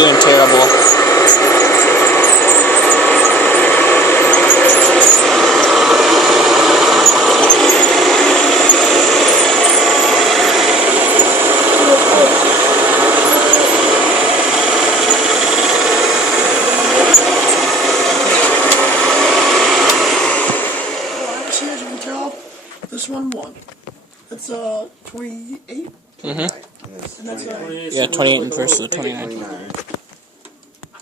doing terrible. This one won. That's 28. Mm-hmm. And that's 28 versus 29.